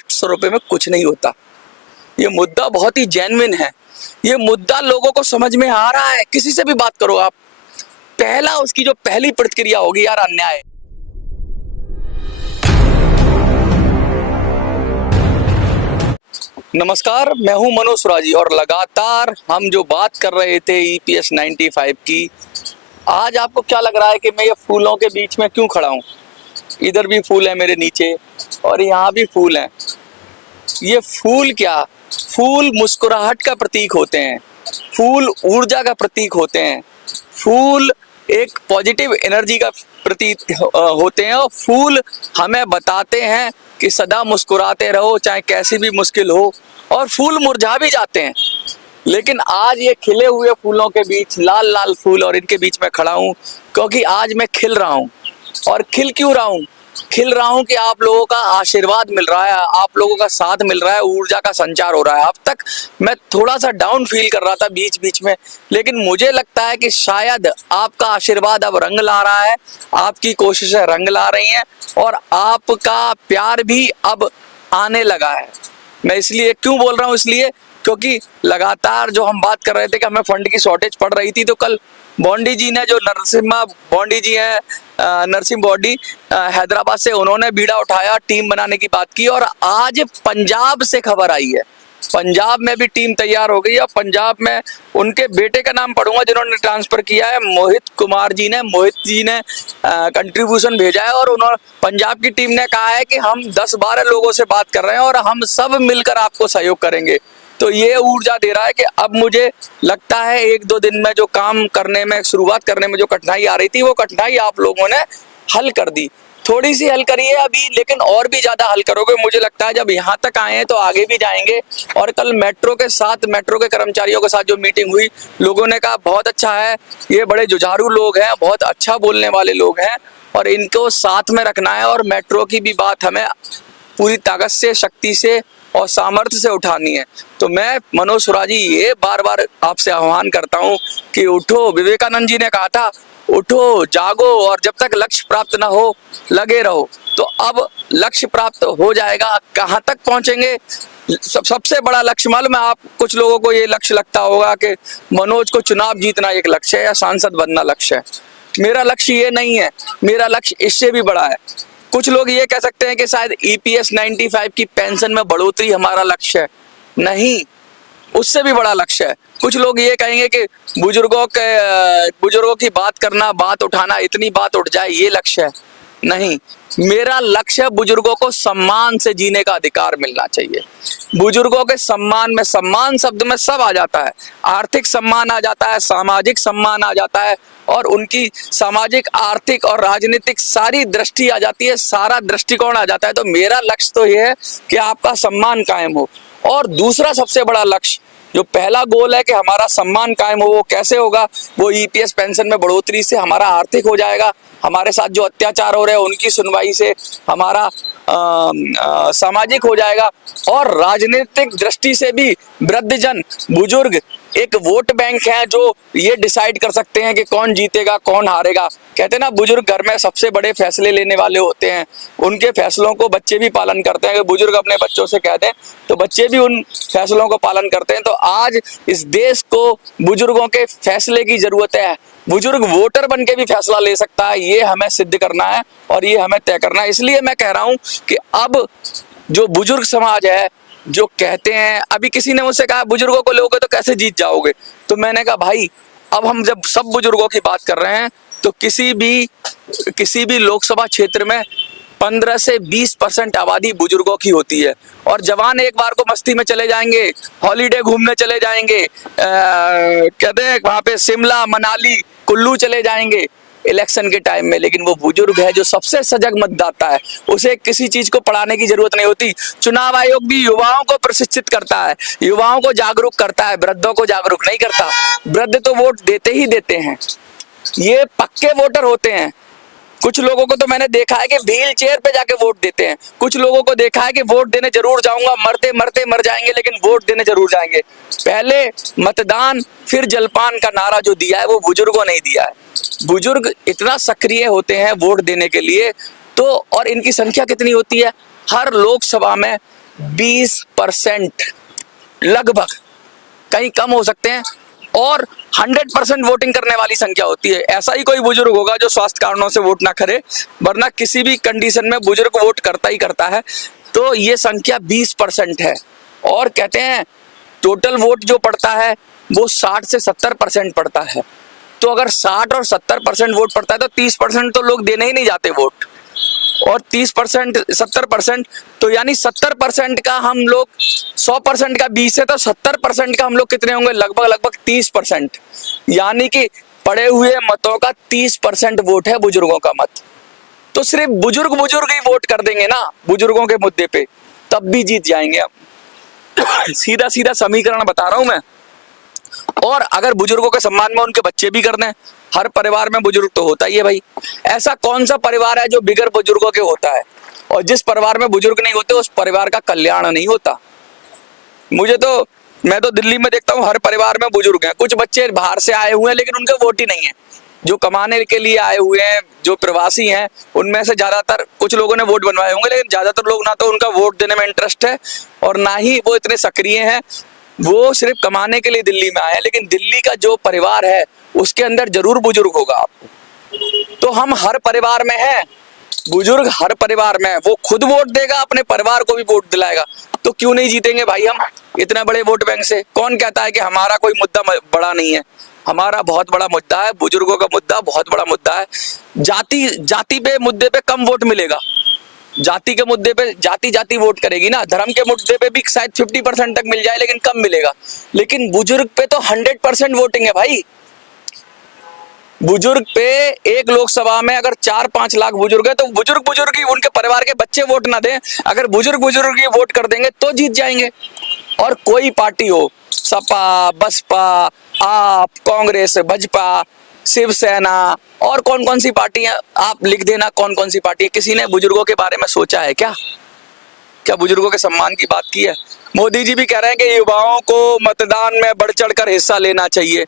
800 रुपये में कुछ नहीं होता। ये मुद्दा बहुत ही जेन्युइन है। ये मुद्दा लोगों को समझ में आ रहा है। किसी से भी बात करो आप, पहला उसकी जो पहली प्रतिक्रिया होगी, यार अन्याय। नमस्कार, मैं हूं मनोज सुराजी और लगातार हम जो बात कर रहे थे EPS 95 की, आज आपको क्या लग रहा है कि मैं ये फूलों के बीच में क्यों खड़ा हूं? इधर भी फूल है मेरे नीचे और यहाँ भी फूल हैं। ये फूल क्या? फूल मुस्कुराहट का प्रतीक होते हैं, फूल ऊर्जा का प्रतीक होते हैं, फूल एक पॉजिटिव एनर्जी का प्रतीक होते हैं और फूल हमें बताते हैं कि सदा मुस्कुराते रहो चाहे कैसी भी मुश्किल हो। और फूल मुरझा भी जाते हैं, लेकिन आज ये खिले हुए फूलों के बीच, लाल लाल फूल, और इनके बीच में खड़ा हूँ क्योंकि आज मैं खिल रहा हूँ। और खिल क्यों रहा हूँ? खिल रहा हूँ कि आप लोगों का आशीर्वाद मिल रहा है, आप लोगों का साथ मिल रहा है, ऊर्जा का संचार हो रहा है। अब तक मैं थोड़ा सा डाउन फील कर रहा था बीच बीच में, लेकिन मुझे लगता है कि शायद आपका आशीर्वाद अब रंग ला रहा है, आपकी कोशिशें रंग ला रही हैं और आपका प्यार भी अब आने लगा है। मैं इसलिए क्यों बोल रहा हूँ? इसलिए क्योंकि लगातार जो हम बात कर रहे थे कि हमें फंड की शॉर्टेज पड़ रही थी, तो कल बॉन्डी जी ने, जो नरसिम्हा बॉन्डी जी हैं, नरसिम्हा बॉन्डी हैदराबाद से, उन्होंने बीड़ा उठाया, टीम बनाने की बात की। और आज पंजाब से खबर आई है, पंजाब में भी टीम तैयार हो गई है। पंजाब में उनके बेटे का नाम पढ़ूंगा जिन्होंने ट्रांसफर किया है, मोहित कुमार जी ने, मोहित जी ने कंट्रीब्यूशन भेजा है। और उन्होंने, पंजाब की टीम ने कहा है कि हम 10-12 लोगों से बात कर रहे हैं और हम सब मिलकर आपको सहयोग करेंगे। तो ये ऊर्जा दे रहा है कि अब मुझे लगता है 1-2 दिन में जो काम करने में, शुरुआत करने में जो कठिनाई आ रही थी, वो कठिनाई आप लोगों ने हल कर दी। थोड़ी सी हल करी है अभी, लेकिन और भी ज्यादा हल करोगे। मुझे लगता है जब यहाँ तक आए हैं तो आगे भी जाएंगे। और कल मेट्रो के कर्मचारियों के साथ जो मीटिंग हुई, लोगों ने कहा बहुत अच्छा है, ये बड़े जुझारू लोग हैं, बहुत अच्छा बोलने वाले लोग हैं और इनको साथ में रखना है। और मेट्रो की भी बात हमें पूरी ताकत से, शक्ति से और सामर्थ्य से उठानी है। तो मैं मनोज सुराजी ये बार बार आपसे आह्वान करता हूँ कि उठो। विवेकानंद जी ने कहा था, उठो, जागो और जब तक लक्ष्य प्राप्त ना हो लगे रहो। तो अब लक्ष्य प्राप्त हो जाएगा। कहाँ तक पहुंचेंगे? सबसे बड़ा लक्ष्य मालूम है आप? कुछ लोगों को ये लक्ष्य लगता होगा कि मनोज को चुनाव जीतना एक लक्ष्य है या सांसद बनना लक्ष्य है। मेरा लक्ष्य ये नहीं है, मेरा लक्ष्य इससे भी बड़ा है। कुछ लोग ये कह सकते हैं कि शायद EPS 95 की पेंशन में बढ़ोतरी हमारा लक्ष्य है। नहीं, उससे भी बड़ा लक्ष्य है। कुछ लोग ये कहेंगे कि बुजुर्गों की बात करना, बात उठाना, इतनी बात उठ जाए, ये लक्ष्य है। नहीं, मेरा लक्ष्य बुजुर्गों को सम्मान से जीने का अधिकार मिलना चाहिए। बुजुर्गों के सम्मान में, सम्मान शब्द में सब आ जाता है। आर्थिक सम्मान आ जाता है, सामाजिक सम्मान आ जाता है और उनकी सामाजिक, आर्थिक और राजनीतिक सारी दृष्टि आ जाती है, सारा दृष्टिकोण आ जाता है। तो मेरा लक्ष्य तो यह है कि आपका सम्मान कायम हो। और दूसरा सबसे बड़ा लक्ष्य, जो पहला गोल है कि हमारा सम्मान कायम हो, वो कैसे होगा? वो EPS पेंशन में बढ़ोतरी से हमारा आर्थिक हो जाएगा। हमारे साथ जो अत्याचार हो रहे हैं उनकी सुनवाई से हमारा सामाजिक हो जाएगा। और राजनीतिक दृष्टि से भी वृद्धजन, बुजुर्ग एक वोट बैंक है जो ये डिसाइड कर सकते हैं कि कौन जीतेगा, कौन हारेगा। कहते हैं ना, बुजुर्ग घर में सबसे बड़े फैसले लेने वाले होते हैं। उनके फैसलों को बच्चे भी पालन करते हैं। बुजुर्ग अपने बच्चों से कहते हैं तो बच्चे भी उन फैसलों को पालन करते हैं। तो आज इस देश को बुजुर्गों के फैसले की जरूरत है। बुजुर्ग वोटर बन के भी फैसला ले सकता है, ये हमें सिद्ध करना है और ये हमें तय करना है। इसलिए मैं कह रहा हूं कि अब जो बुजुर्ग समाज है, जो कहते हैं, अभी किसी ने मुझसे कहा बुजुर्गों को लोगे तो कैसे जीत जाओगे? तो मैंने कहा भाई, अब हम जब सब बुजुर्गों की बात कर रहे हैं तो किसी भी लोकसभा क्षेत्र में 15 से 20% आबादी बुजुर्गों की होती है। और जवान एक बार को मस्ती में चले जाएंगे, हॉलीडे घूमने चले जाएंगे, कहते हैं वहां पे शिमला, मनाली, कुल्लू चले जाएंगे इलेक्शन के टाइम में। लेकिन वो बुजुर्ग है जो सबसे सजग मतदाता है, उसे किसी चीज को पढ़ाने की जरूरत नहीं होती। चुनाव आयोग भी युवाओं को प्रशिक्षित करता है, युवाओं को जागरूक करता है, वृद्धों को जागरूक नहीं करता। वृद्ध तो वोट देते ही देते हैं, ये पक्के वोटर होते हैं। कुछ लोगों को तो मैंने देखा है कि व्हील चेयर पे जाके वोट देते हैं। कुछ लोगों को देखा है कि वोट देने जरूर जाऊंगा, मरते मरते मर जाएंगे लेकिन वोट देने जरूर जाएंगे। पहले मतदान फिर जलपान का नारा जो दिया है वो बुजुर्गों ने ही दिया है। बुजुर्ग इतना सक्रिय होते हैं वोट देने के लिए। तो और इनकी संख्या कितनी होती है? हर लोकसभा में 20% लगभग, कहीं कम हो सकते हैं, और 100% वोटिंग करने वाली संख्या होती है। ऐसा ही कोई बुजुर्ग होगा जो स्वास्थ्य कारणों से वोट ना करे, वरना किसी भी कंडीशन में बुजुर्ग वोट करता ही करता है। तो ये संख्या 20% है। और कहते हैं टोटल वोट जो पड़ता है वो 60 से 70% पड़ता है। तो अगर 60 और 70% वोट पड़ता है तो 30% तो लोग देने ही नहीं जाते वोट, और 30% 70%, तो यानी 70% का हम लोग, 100% का 20 है तो 70% का हम लोग कितने होंगे, लगभग 30%। यानी कि पड़े हुए मतों का 30% वोट है बुजुर्गों का मत। तो सिर्फ बुजुर्ग ही वोट कर देंगे ना बुजुर्गों के मुद्दे पे, तब भी जीत जाएंगे हम। सीधा सीधा समीकरण बता रहा हूं मैं। और अगर बुजुर्गों के सम्मान में उनके बच्चे भी कर दें, हर परिवार में बुजुर्ग तो होता ही है भाई। ऐसा कौन सा परिवार है जो बिगर बुजुर्गों के होता है? और जिस परिवार में बुजुर्ग नहीं होते उस परिवार का कल्याण नहीं होता। मैं तो दिल्ली में देखता हूँ हर परिवार में बुजुर्ग हैं। कुछ बच्चे बाहर से आए हुए हैं लेकिन उनके वोट ही नहीं है। जो कमाने के लिए आए हुए हैं, जो प्रवासी हैं, उनमें से ज्यादातर, कुछ लोगों ने वोट बनवाए होंगे लेकिन ज्यादातर लोग ना तो उनका वोट देने में इंटरेस्ट है और ना ही वो इतने सक्रिय हैं। वो सिर्फ कमाने के लिए दिल्ली में आए हैं। लेकिन दिल्ली का जो परिवार है उसके अंदर जरूर बुजुर्ग होगा आपको। तो हम हर परिवार में हैं, बुजुर्ग हर परिवार में है। वो खुद वोट देगा, अपने परिवार को भी वोट दिलाएगा। तो क्यों नहीं जीतेंगे भाई हम इतने बड़े वोट बैंक से? कौन कहता है कि हमारा कोई मुद्दा बड़ा नहीं है? हमारा बहुत बड़ा मुद्दा है, बुजुर्गों का मुद्दा बहुत बड़ा मुद्दा है। जाति पे मुद्दे पे कम वोट मिलेगा। जाति के मुद्दे पे जाति वोट करेगी ना। धर्म के मुद्दे पे भी शायद 50% तक मिल जाए लेकिन कम मिलेगा। लेकिन बुजुर्ग पे तो 100% वोटिंग है भाई। बुजुर्ग पे एक लोकसभा में अगर 4-5 लाख बुजुर्ग है तो बुजुर्ग ही, उनके परिवार के बच्चे वोट ना दें, अगर बुजुर्ग ही वोट कर देंगे तो जीत जाएंगे। और कोई पार्टी हो, सपा, बसपा, आप, कांग्रेस, भाजपा, शिवसेना, और कौन कौन सी पार्टियां, आप लिख देना कौन कौन सी पार्टी है। किसी ने बुजुर्गों के बारे में सोचा है क्या? क्या बुजुर्गों के सम्मान की बात की है? मोदी जी भी कह रहे हैं कि युवाओं को मतदान में बढ़ चढ़कर हिस्सा लेना चाहिए।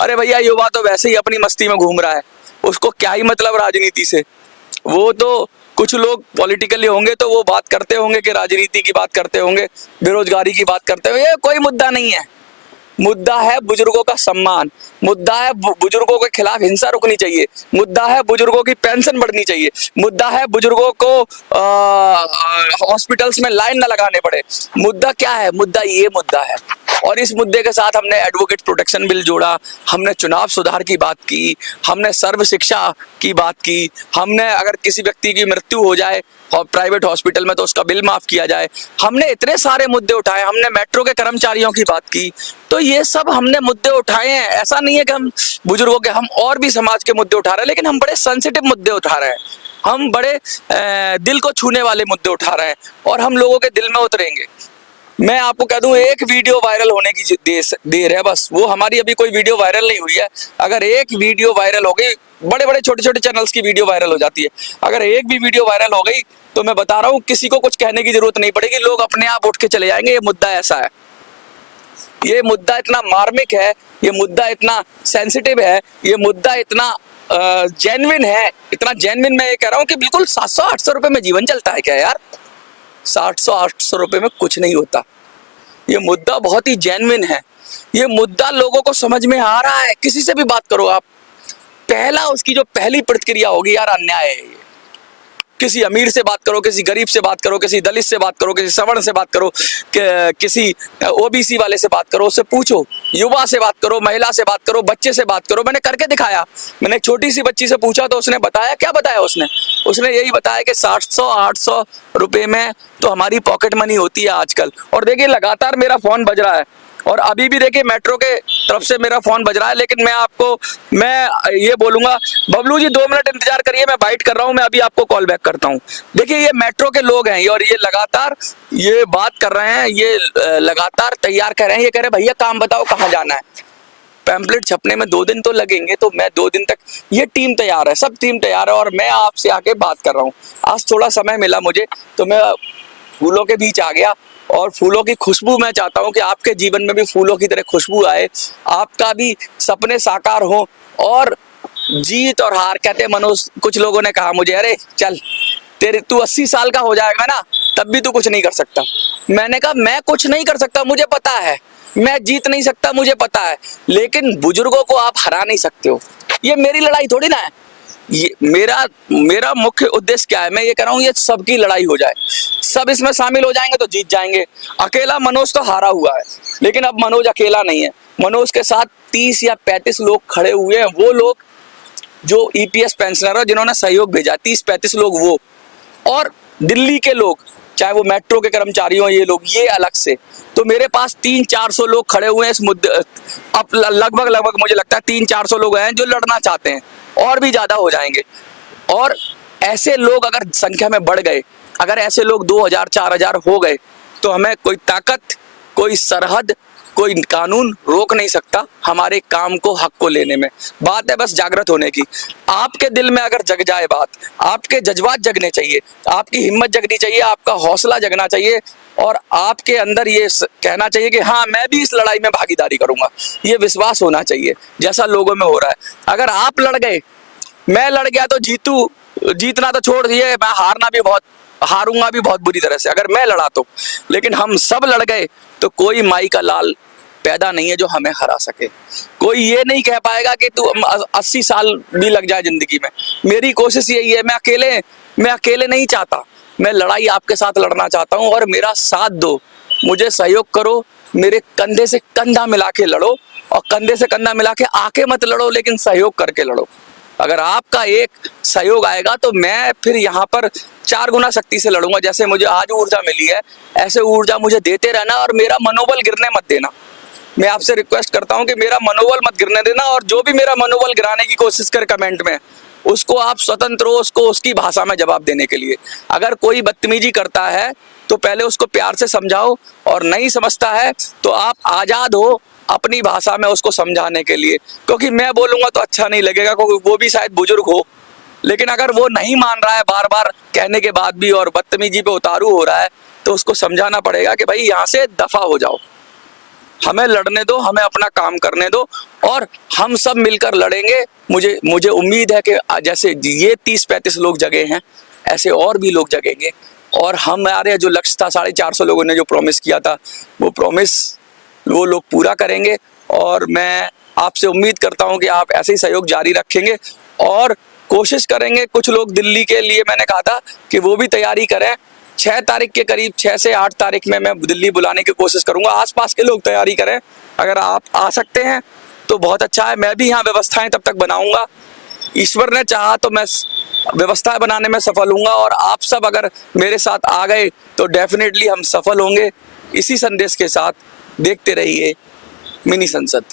अरे भैया, युवा तो वैसे ही अपनी मस्ती में घूम रहा है, उसको क्या ही मतलब राजनीति से। वो तो कुछ लोग पॉलिटिकली होंगे तो वो बात करते होंगे कि राजनीति की बात करते होंगे, बेरोजगारी की बात करते होंगे। ये कोई मुद्दा नहीं है। मुद्दा है बुजुर्गों का सम्मान, मुद्दा है बुजुर्गों के खिलाफ हिंसा रुकनी चाहिए, मुद्दा है बुजुर्गों की पेंशन बढ़नी चाहिए, मुद्दा है बुजुर्गों को हॉस्पिटल्स में लाइन न लगाने पड़े। मुद्दा क्या है? मुद्दा ये मुद्दा है। और इस मुद्दे के साथ हमने एडवोकेट प्रोटेक्शन बिल जोड़ा, हमने चुनाव सुधार की बात की, हमने सर्व शिक्षा की बात की, हमने अगर किसी व्यक्ति की मृत्यु हो जाए और प्राइवेट हॉस्पिटल में तो उसका बिल माफ किया जाए। हमने इतने सारे मुद्दे उठाए, हमने मेट्रो के कर्मचारियों की बात की। तो ये सब हमने मुद्दे उठाए हैं। ऐसा नहीं है कि हम बुजुर्गों के, हम और भी समाज के मुद्दे उठा रहे हैं, लेकिन हम बड़े सेंसिटिव मुद्दे उठा रहे हैं। हम बड़े दिल को छूने वाले मुद्दे उठा रहे हैं और हम लोगों के दिल में उतरेंगे। मैं आपको कह दूं, एक वीडियो वायरल होने की देर है बस। वो हमारी अभी कोई वीडियो वायरल नहीं हुई है। अगर एक वीडियो वायरल हो गई, बड़े बड़े छोटे छोटे चैनल्स की वीडियो वायरल हो जाती है, अगर एक भी वीडियो वायरल हो गई तो मैं बता रहा हूँ किसी को कुछ कहने की जरूरत नहीं पड़ेगी, लोग अपने आप उठ के चले जाएंगे। ये मुद्दा ऐसा है, ये मुद्दा इतना मार्मिक है, ये मुद्दा इतना सेंसिटिव है, ये मुद्दा इतना जेन्युइन है, इतना जेन्युइन। मैं ये कह रहा हूँ कि बिल्कुल 700-800 रुपए में जीवन चलता है क्या यार? 700-800 रुपए में कुछ नहीं होता। ये मुद्दा बहुत ही जेन्युइन है। ये मुद्दा लोगों को समझ में आ रहा है। किसी से भी बात करो आप, पहला उसकी जो पहली प्रतिक्रिया होगी, यार अन्याय है ये। किसी अमीर से बात करो, किसी गरीब से बात करो, किसी दलित से बात करो, किसी सवर्ण से बात करो, किसी ओबीसी वाले से बात करो, उससे पूछो, युवा से बात करो, महिला से बात करो, बच्चे से बात करो। मैंने करके दिखाया। मैंने एक छोटी सी बच्ची से पूछा तो उसने बताया, क्या बताया उसने यही बताया कि 700-800 रुपए में तो हमारी पॉकेट मनी होती है आजकल। और देखिए लगातार मेरा फोन बज रहा है और अभी भी देखिए मेट्रो के तरफ से मेरा फोन बज रहा है। लेकिन मैं ये बोलूंगा, बबलू जी 2 मिनट इंतजार करिए, मैं बाइट कर रहा हूं, मैं अभी आपको कॉल बैक करता हूं। देखिए ये मेट्रो के लोग हैं और ये लगातार ये बात कर रहे हैं, ये लगातार तैयार कर रहे हैं। ये कह रहे हैं भैया काम बताओ कहाँ जाना है। पैम्पलेट छपने में 2 दिन तो लगेंगे, तो मैं 2 दिन तक, ये टीम तैयार है, सब टीम तैयार है और मैं आपसे आके बात कर रहा हूँ। आज थोड़ा समय मिला मुझे तो मैं फूलों के बीच आ गया और फूलों की खुशबू, मैं चाहता हूं कि आपके जीवन में भी फूलों की तरह खुशबू आए, आपका भी सपने साकार हो। और जीत और हार, कहते मनोज, कुछ लोगों ने कहा मुझे, अरे चल तू 80 साल का हो जाएगा ना तब भी तू कुछ नहीं कर सकता। मैंने कहा मैं कुछ नहीं कर सकता, मुझे पता है, मैं जीत नहीं सकता, मुझे पता है, लेकिन बुजुर्गों को आप हरा नहीं सकते हो। ये मेरी लड़ाई थोड़ी ना है, ये मेरा मुख्य उद्देश्य क्या है, मैं ये कह रहा हूँ ये सबकी लड़ाई हो जाए, सब इसमें शामिल हो जाएंगे तो जीत जाएंगे। अकेला मनोज तो हारा हुआ है, लेकिन अब मनोज अकेला नहीं है, मनोज के साथ 30 या 35 लोग खड़े हुए हैं, वो लोग जो ईपीएस पेंशनर है जिन्होंने सहयोग भेजा, 30-35 लोग वो, और दिल्ली के लोग, चाहे वो मेट्रो के कर्मचारी हो, ये लोग, ये अलग से। तो मेरे पास 300-400 लोग खड़े हुए हैं इस मुद्दे, अब लगभग मुझे लगता है 300-400 लोग हैं जो लड़ना चाहते हैं, और भी ज्यादा हो जाएंगे। और ऐसे लोग अगर संख्या में बढ़ गए, अगर ऐसे लोग 2000-4000 हो गए, तो हमें कोई ताकत, कोई सरहद, कोई कानून रोक नहीं सकता हमारे काम को, हक को लेने में। बात है बस जागृत होने की। आपके दिल में अगर जग जाए बात, आपके जज्बात जगने चाहिए, आपकी हिम्मत जगनी चाहिए, आपका हौसला जगना चाहिए, और आपके अंदर ये कहना चाहिए कि हाँ मैं भी इस लड़ाई में भागीदारी करूंगा, ये विश्वास होना चाहिए, जैसा लोगों में हो रहा है। अगर आप लड़ गए, मैं लड़ गया तो जीतना तो छोड़ दिए, मैं हारूंगा भी बहुत बुरी तरह से अगर मैं लड़ा तो, लेकिन हम सब लड़ गए तो कोई माई का लाल पैदा नहीं है जो हमें हरा सके। कोई ये नहीं कह पाएगा कि तू 80 साल भी लग जाए जिंदगी में। मेरी कोशिश यही है, मैं अकेले नहीं चाहता, मैं लड़ाई आपके साथ लड़ना चाहता हूं, और मेरा साथ दो, मुझे सहयोग करो, मेरे कंधे से कंधा मिला के लड़ो, और कंधे से कंधा मिला के आके मत लड़ो, लेकिन सहयोग करके लड़ो। अगर आपका एक सहयोग आएगा तो मैं फिर यहाँ पर 4 गुना शक्ति से लड़ूंगा। जैसे मुझे आज ऊर्जा मिली है, ऐसे ऊर्जा मुझे देते रहना, और मेरा मनोबल गिरने मत देना। मैं आपसे रिक्वेस्ट करता हूं कि मेरा मनोबल मत गिरने देना, और जो भी मेरा मनोबल गिराने की कोशिश करे कमेंट में, उसको आप स्वतंत्र हो, उसको उसकी भाषा में जवाब देने के लिए। अगर कोई बदतमीजी करता है तो पहले उसको प्यार से समझाओ, और नहीं समझता है तो आप आजाद हो अपनी भाषा में उसको समझाने के लिए, क्योंकि मैं बोलूंगा तो अच्छा नहीं लगेगा, क्योंकि वो भी शायद बुजुर्ग हो। लेकिन अगर वो नहीं मान रहा है बार बार कहने के बाद भी, और बदतमीजी पे उतारू हो रहा है, तो उसको समझाना पड़ेगा कि भाई यहाँ से दफा हो जाओ, हमें लड़ने दो, हमें अपना काम करने दो, और हम सब मिलकर लड़ेंगे। मुझे उम्मीद है कि जैसे ये 30-35 लोग जगे हैं, ऐसे और भी लोग जगेंगे, और हमारे जो लक्ष्य था 450 लोगों ने जो प्रॉमिस किया था, वो प्रॉमिस वो लोग पूरा करेंगे। और मैं आपसे उम्मीद करता हूं कि आप ऐसे ही सहयोग जारी रखेंगे, और कोशिश करेंगे। कुछ लोग दिल्ली के लिए मैंने कहा था कि वो भी तैयारी करें, 6 तारीख के करीब, 6 से 8 तारीख में मैं दिल्ली बुलाने की कोशिश करूंगा। आसपास के लोग तैयारी करें, अगर आप आ सकते हैं तो बहुत अच्छा है। मैं भी यहाँ व्यवस्थाएं तब तक बनाऊंगा, ईश्वर ने चाहा तो मैं व्यवस्थाएं बनाने में सफल हूँगा, और आप सब अगर मेरे साथ आ गए तो डेफिनेटली हम सफल होंगे। इसी संदेश के साथ देखते रहिए मिनी संसद।